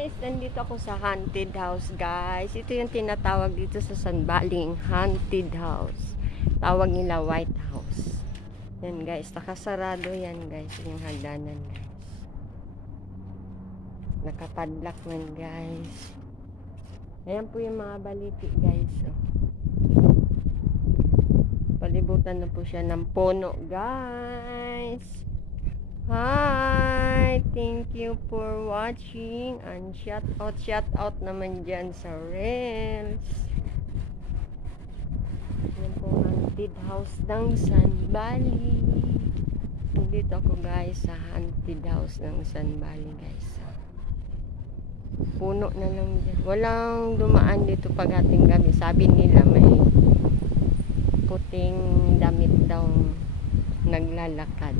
Guys, nandito ako sa haunted house, guys. Ito yung tinatawag dito sa Sanbaling, haunted house. Tawag nila White House. Yan, guys. Nakasarado yan, guys. Yung hagdanan, guys. Nakapadlock man, guys. Ayan po yung mga baliti, guys. Oh. Palibutan na po siya ng puno, guys. Hi! Thank you for watching. And shout out naman dyan sa Reels. Yan po haunted house ng Sanbali. Dito ako, guys, sa haunted house ng Sanbali, guys. Puno na lang dyan. Walang dumaan dito pag ating gabi. Sabi nila may puting damit daw naglalakad.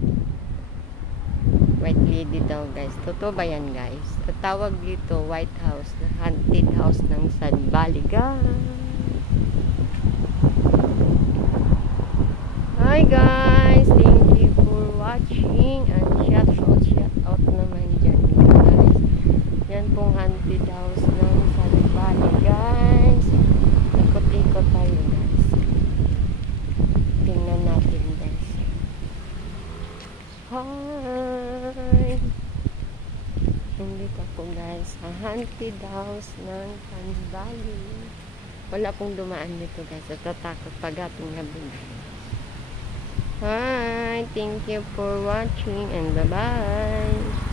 White lady daw, guys. Totoo ba yan, guys? Tatawag dito White House, haunted house ng Sanbali, guys. Hi, guys. Thank you for watching. And shout out naman dyan, guys. Yan pong haunted house ng Sanbali, guys. Ikot-ikot tayo, guys. Tingnan natin, guys. Hi! Nandito ako, guys, sa haunted house ng Sanbali. Wala pong dumaan dito, guys. Natatakot pag ating gabi. Hi! Thank you for watching and bye-bye!